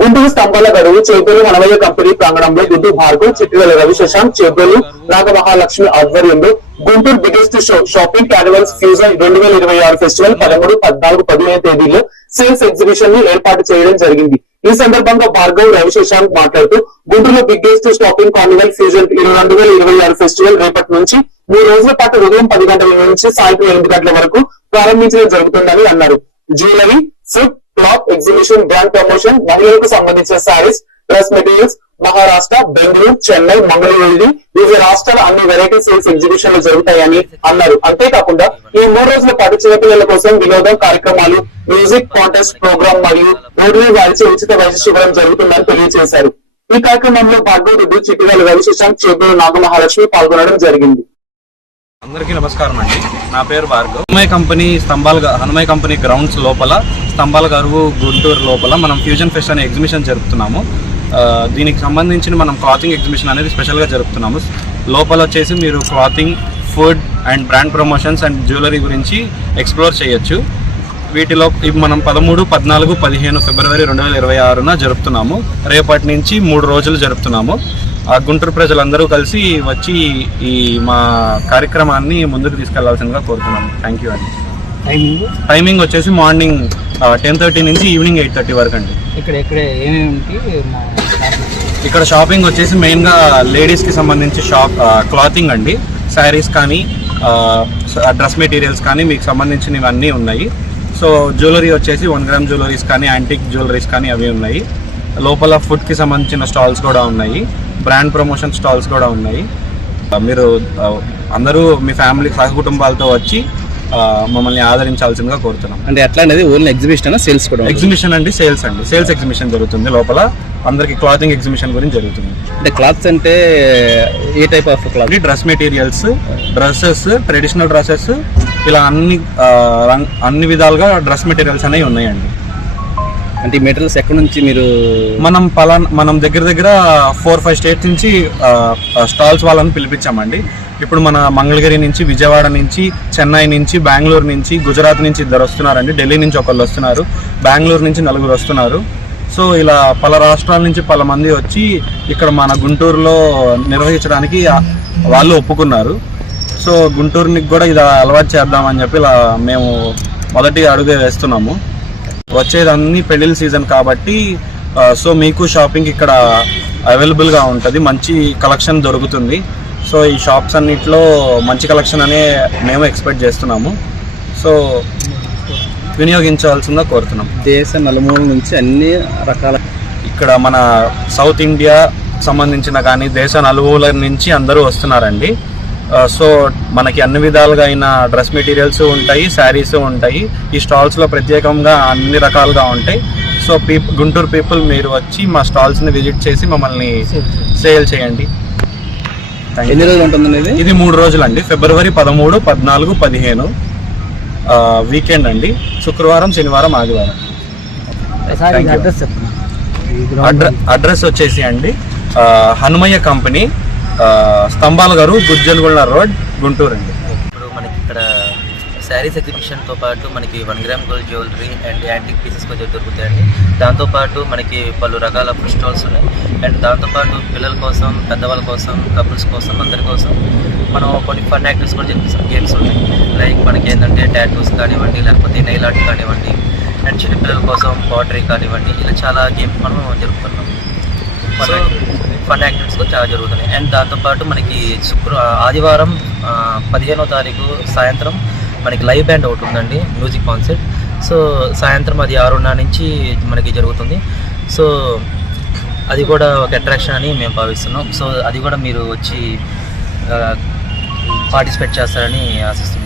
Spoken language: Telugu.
గుంటూరు స్తంభాల గడువు చేపలు హనమయ్య కంపెనీ ప్రాంగణంలో గుంటూరు భార్గవ్ చిట్టివేల రవి శశాంక్ చేపలు నాగమహాలక్ష్మి ఆధ్వర్యంలో Guntur biggest shopping carnivals fusion 2026 festival 13, 14, 15 తేదీల్లో సేల్స్ ఎగ్జిబిషన్ ని ఏర్పాటు చేయడం జరిగింది. ఈ సందర్భంగా భార్గవ్ రవి శశాంక్ మాట్లాడుతూ గుంటూరులో biggest shopping Carnival fusion 2026 festival రేపటి నుంచి 3 రోజుల పాటు ఉదయం 10 గంటల నుంచి సాయంత్రం 8 గంటల వరకు ప్రారంభించడం జరుగుతుందని అన్నారు. Jewellery, food, cloth exhibition, brand promotion, మహిళలకు సంబంధించిన సారీస్, డ్రెస్ మెటీరియల్స్, మహారాష్ట్ర, బెంగళూరు, చెన్నై, మంగళూరు వివిధ రాష్ట్రాల అన్ని వెరైటీ సేల్స్ ఎగ్జిబిషన్లు జరుగుతాయని అన్నారు. అంతేకాకుండా ఈ 3 రోజుల పాటు చిన్నపిల్లల కోసం వినోదం కార్యక్రమాలు, మ్యూజిక్ కాంటెస్ట్ ప్రోగ్రామ్ మరియు రోడ్డు వారిచే ఉచిత వైద్య శిబిరం జరుగుతుందని తెలియజేశారు. ఈ కార్యక్రమంలో భార్గవ్ రెడ్డి, చిట్టివేల రవి శశాంక్, చేపూరు నాగమహాలక్ష్మి పాల్గొనడం జరిగింది. అందరికీ నమస్కారం అండి. నా పేరు భార్గవ్. హనుమయ్య కంపెనీ గ్రౌండ్స్ లోపల స్తంభాల గరువు గుంటూరు లోపల మనం ఫ్యూజన్ ఫెస్ట్ అనే ఎగ్జిబిషన్ జరుపుతున్నాము. దీనికి సంబంధించిన మనం క్లాతింగ్ ఎగ్జిబిషన్ అనేది స్పెషల్గా జరుపుతున్నాము. లోపల వచ్చేసి మీరు clothing, food and brand promotions and jewellery గురించి ఎక్స్ప్లోర్ చేయొచ్చు. వీటిలో మనం 13, 14, 15 ఫిబ్రవరి 2026 జరుపుతున్నాము. రేపటి నుంచి 3 రోజులు జరుపుతున్నాము. ఆ గుంటూరు ప్రజలందరూ కలిసి వచ్చి ఈ మా కార్యక్రమాన్ని ముందుకు తీసుకెళ్లాల్సిందిగా కోరుతున్నాము. థ్యాంక్ యూ అండి. టైమింగ్ వచ్చేసి మార్నింగ్ 10:30 నుంచి ఈవినింగ్ 8:30 వరకు అండి. ఇక్కడ షాపింగ్ వచ్చేసి మెయిన్గా లేడీస్కి సంబంధించి క్లాతింగ్ అండి, శారీస్ కానీ డ్రెస్ మెటీరియల్స్ కానీ మీకు సంబంధించినవన్నీ ఉన్నాయి. సో జ్యువెలరీ వచ్చేసి 1 గ్రామ్ జ్యువెలరీస్ కానీ యాంటిక్ జ్యువెలరీస్ కానీ అవి ఉన్నాయి. లోపల ఫుడ్కి సంబంధించిన స్టాల్స్ కూడా ఉన్నాయి, బ్రాండ్ ప్రమోషన్ స్టాల్స్ కూడా ఉన్నాయి. మీరు అందరూ మీ ఫ్యామిలీ సహకుటుంబాలతో వచ్చి మమ్మల్ని ఆదరించాల్సిందిగా కోరుతున్నాం. అంటే ఎట్లా అనేది ఓన్లీ ఎగ్జిబిషన్ సేల్స్ కూడా? ఎగ్జిబిషన్ అండి, సేల్స్ ఎగ్జిబిషన్ జరుగుతుంది. లోపల అందరికి క్లాతింగ్ ఎగ్జిబిషన్ గురించి జరుగుతుంది. అంటే క్లాత్స్ అంటే ఏ type of cloth? Dress materials, dresses, traditional dresses, ఇలా అన్ని విధాలుగా డ్రెస్ మెటీరియల్స్ అనేవి ఉన్నాయండి. అంటే ఈ మెటీరియల్స్ ఎక్కడి నుంచి మీరు? మనం దగ్గర 4-5 స్టేట్స్ నుంచి స్టాల్స్ వాళ్ళని పిలిపించామండి. ఇప్పుడు మన మంగళగిరి నుంచి, విజయవాడ నుంచి, చెన్నై నుంచి, బెంగళూరు నుంచి, గుజరాత్ నుంచి 2 వస్తున్నారండి, ఢిల్లీ నుంచి 1 వస్తున్నారు, బెంగళూరు నుంచి 4 వస్తున్నారు. సో ఇలా పల రాష్ట్రాల నుంచి పల మంది వచ్చి ఇక్కడ మన గుంటూరులో నిర్వహించడానికి వాళ్ళు ఒప్పుకున్నారు. సో గుంటూరుని కూడా ఇది అలవాటు చేద్దామని చెప్పి ఇలా మేము మొదటి అడుగు వేస్తున్నాము. వచ్చేది అన్ని పెళ్లిళ్ళ సీజన్ కాబట్టి సో మీకు షాపింగ్ ఇక్కడ అవైలబుల్గా ఉంటుంది, మంచి కలెక్షన్ దొరుకుతుంది. సో ఈ షాప్స్ అన్నిట్లో మంచి కలెక్షన్ అనే మేము ఎక్స్పెక్ట్ చేస్తున్నాము. సో వినియోగించాల్సిందిగా కోరుతున్నాం. దేశ నలుమూల నుంచి అన్ని రకాల ఇక్కడ మన సౌత్ ఇండియా సంబంధించిన కానీ దేశ నలుమూల నుంచి అందరూ వస్తున్నారండి. సో మనకి అన్ని విధాలుగా అయిన డ్రెస్ మెటీరియల్స్ ఉంటాయి, శారీస్ ఉంటాయి. ఈ స్టాల్స్లో ప్రత్యేకంగా అన్ని రకాలుగా ఉంటాయి. సో గుంటూరు పీపుల్ మీరు వచ్చి మా స్టాల్స్ని విజిట్ చేసి మమ్మల్ని సేల్ చేయండి. ఎన్ని రోజులు ఉంటుందండి ఇది? 3 రోజులు అండి. ఫిబ్రవరి 13, 14, 15 వీకెండ్ అండి. శుక్రవారం, శనివారం, ఆదివారం. అడ్రస్ వచ్చేసి అండి హనుమయ్య కంపెనీ, స్తంభాల గారు, గుజ్జలగూడ రోడ్, గుంటూరు అండి. ఇప్పుడు మనకి ఇక్కడ శారీస్ ఎగ్జిబిషన్తో పాటు మనకి 1 gram gold jewellery and antique pieces కొంచెం దొరుకుతాయండి. దాంతోపాటు మనకి పలు రకాల ఫుడ్ స్టాల్స్ ఉన్నాయి. అండ్ దాంతోపాటు పిల్లల కోసం, పెద్దవాళ్ళ కోసం, కపుల్స్ కోసం, అందరి కోసం మనం కొన్ని ఫన్ యాక్టివిటీస్ కూడా చేపిస్తాం. గేమ్స్ ఉన్నాయి, లైక్ మనకి ఏంటంటే టాటూస్ కానివ్వండి, లేకపోతే నెయిల్ ఆర్ట్ కానివ్వండి, అండ్ చిన్నపిల్లల కోసం పాటరీ కానివ్వండి, ఇలా చాలా గేమ్స్ మనం జరుపుకున్నాం. ఫన్ యాక్టివిటీస్ కూడా చాలా జరుగుతున్నాయి. అండ్ దాంతోపాటు మనకి ఆదివారం 15వ తారీఖు సాయంత్రం మనకి లైవ్ బ్యాండ్ ఒకటి ఉందండి, మ్యూజిక్ కాన్సర్ట్. సో సాయంత్రం అది 6:30 నుంచి మనకి జరుగుతుంది. సో అది కూడా ఒక అట్రాక్షన్ అని మేము భావిస్తున్నాం. సో అది కూడా మీరు వచ్చి పార్టిసిపేట్ చేస్తారని ఆశిస్తున్నాం.